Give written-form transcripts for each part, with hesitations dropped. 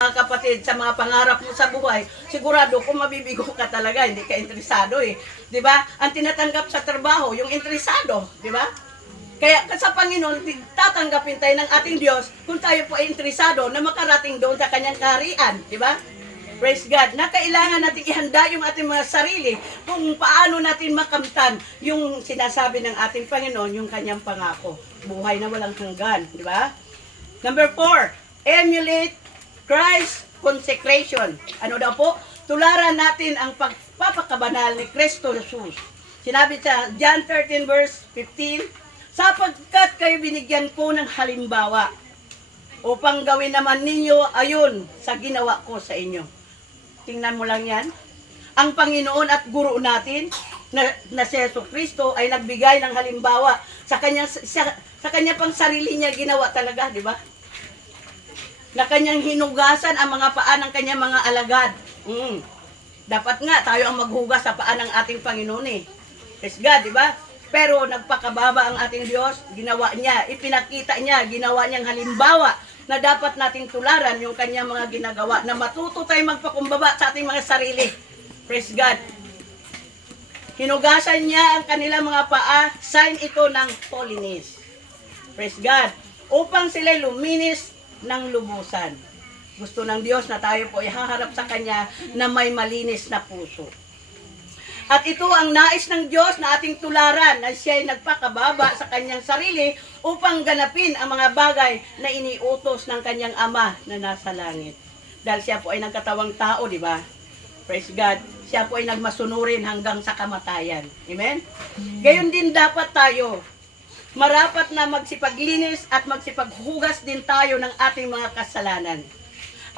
Mga kapatid, sa mga pangarap mo sa buhay, sigurado kung mabibigo ka talaga, hindi ka interesado eh. 'Di ba? Ang tinatanggap sa trabaho, yung interesado, 'di ba? Kaya sa Panginoon, tatanggapin tayo ng ating Diyos kung tayo po ay interesado na makarating doon sa kanyang kaharian, 'di ba? Praise God, na kailangan natin ihanda yung ating mga sarili kung paano natin makamtan yung sinasabi ng ating Panginoon, yung kanyang pangako. Buhay na walang hanggan, di ba? Number 4, emulate Christ consecration. Ano daw po? Tularan natin ang pagpapakabanal ni Kristo Jesus. Sinabi sa John 13 verse 15, sapagkat kayo binigyan ko ng halimbawa upang gawin naman ninyo ayon sa ginawa ko sa inyo. Tingnan mo lang yan. Ang Panginoon at Guro natin na si Jesucristo ay nagbigay ng halimbawa sa kanya pang sarili niya ginawa talaga, di ba? Na kanyang hinugasan ang mga paa ng kanyang mga alagad. Dapat nga tayo ang maghugas sa paa ng ating Panginoon eh. Praise God, di ba? Pero nagpakababa ang ating Diyos, ginawa niya, ipinakita niya, ginawa niyang halimbawa na dapat nating tularan yung kanyang mga ginagawa, na matuto tayong magpakumbaba sa ating mga sarili. Praise God. Hinugasan niya ang kanilang mga paa, sign ito ng holiness. Praise God. Upang sila'y luminis ng lubusan. Gusto ng Diyos na tayo po ihaharap sa Kanya na may malinis na puso. At ito ang nais ng Diyos na ating tularan, na siya ay nagpakababa sa kanyang sarili upang ganapin ang mga bagay na iniutos ng kanyang Ama na nasa langit. Dahil siya po ay nagkatawang tao, di ba? Praise God. Siya po ay nagmasunurin hanggang sa kamatayan. Amen? Gayon din dapat tayo. Marapat na magsipaglinis at magsipaghugas din tayo ng ating mga kasalanan.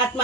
At